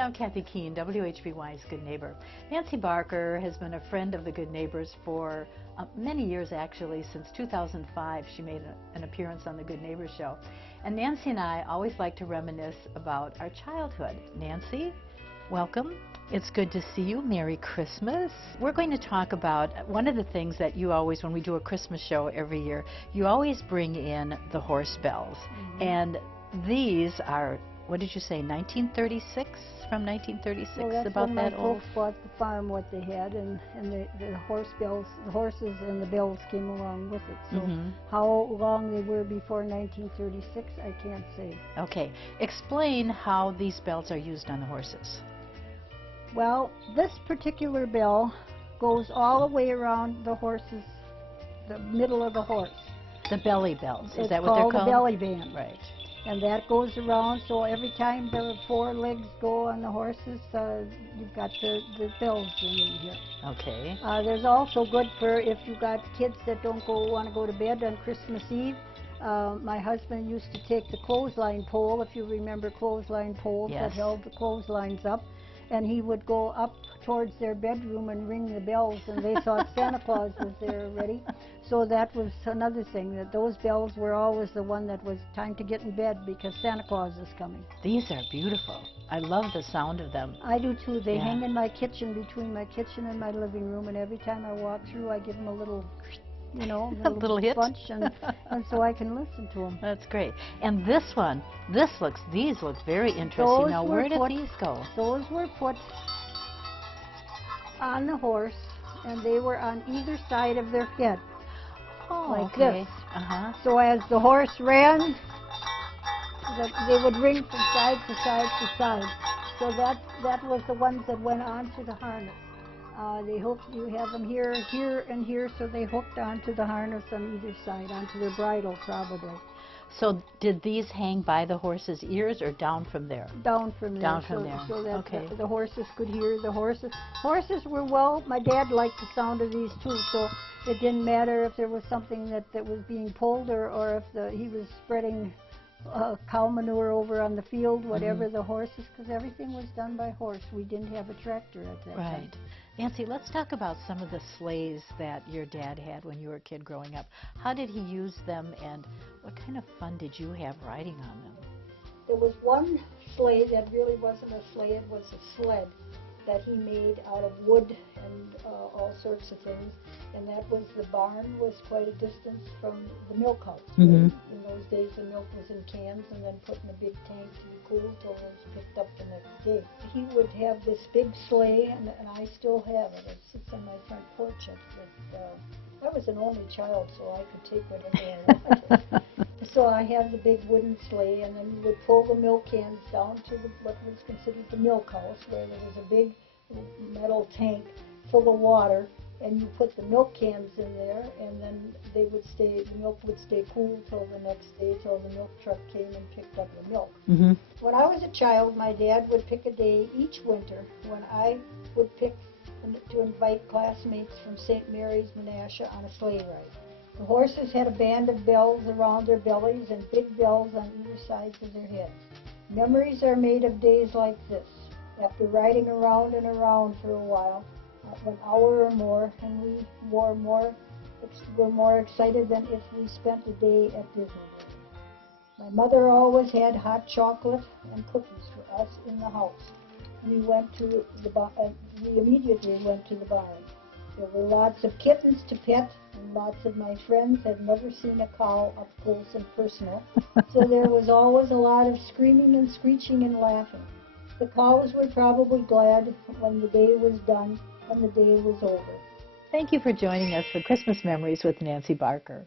I'm Kathy Keene, WHBY's Good Neighbor. Nancy Barker has been a friend of the Good Neighbors for many years, actually. Since 2005, she made an appearance on the Good Neighbor show. And Nancy and I always like to reminisce about our childhood. Nancy, welcome. It's good to see you. Merry Christmas. We're going to talk about one of the things that you always, when we do a Christmas show every year, you always bring in the horse bells. Mm-hmm. And these are, what did you say, 1936? From 1936? Well, that's about when that my old? folks bought the farm, what they had, and the horse bells, the horses and the bells came along with it. So Mm-hmm. how long they were before 1936, I can't say. Okay. Explain how these bells are used on the horses. Well, this particular bell goes all the way around the horse's, the middle of the horse. The belly bells, is It's that what they're called called? the belly band. Right. And that goes around, so every time the four legs go on the horses, you've got the bells ringing here. Okay. There's also good for if you got kids that don't want to go to bed on Christmas Eve. My husband used to take the clothesline pole, if you remember clothesline poles. Yes. That held the clotheslines up, and he would go up towards their bedroom and ring the bells, and they thought Santa Claus was there already. So that was another thing, that those bells were always the one that was time to get in bed because Santa Claus is coming. These are beautiful. I love the sound of them. I do too. They Yeah. hang in my kitchen, between my kitchen and my living room, and every time I walk through I give them a little, you know, A little hit. bunch, and so I can listen to them. That's great. And this one, these look very interesting. Those now, were where did put- these go? Those were put on the horse, and they were on either side of their head, Oh, like okay. this. Uh-huh. So as the horse ran, they would ring from side to side to side. So that was the ones that went onto the harness. They hooked, you have them here, here, and here, so they hooked onto the harness on either side, onto their bridle probably. So did these hang by the horse's ears or down from there? Down from there. Down from there. So that Okay. the horses could hear the horses. Horses were, well, my dad liked the sound of these too, so it didn't matter if there was something that was being pulled or if he was spreading cow manure over on the field, whatever. Mm-hmm. The horses, because everything was done by horse. We didn't have a tractor at that time. Right. Nancy, let's talk about some of the sleighs that your dad had when you were a kid growing up. How did he use them, and what kind of fun did you have riding on them? There was one sleigh that really wasn't a sleigh, it was a sled that he made out of wood and all sorts of things. And that was, the barn was quite a distance from the milk house. Mm-hmm. In those days the milk was in cans and then put in a big tank to be cooled till it was picked up the next day. He would have this big sleigh, and I still have it. It sits on my front porch. I was an only child, so I could take whatever I wanted. So I have the big wooden sleigh, and then you would pull the milk cans down to what was considered the milk house, where there was a big metal tank full of water, and you put the milk cans in there, and then the milk would stay cool till the next day, till the milk truck came and picked up the milk. Mm-hmm. When I was a child, my dad would pick a day each winter when I would pick to invite classmates from St. Mary's, Menasha on a sleigh ride. The horses had a band of bells around their bellies and big bells on either sides of their heads. Memories are made of days like this. After riding around and around for a while, an hour or more, and we were more excited than if we spent a day at Disneyland. My mother always had hot chocolate and cookies for us in the house. We immediately went to the barn. There were lots of kittens to pet, and lots of my friends had never seen a cow up close and personal, so there was always a lot of screaming and screeching and laughing. The cows were probably glad when the day was done and the day was over. Thank you for joining us for Christmas Memories with Nancy Barker.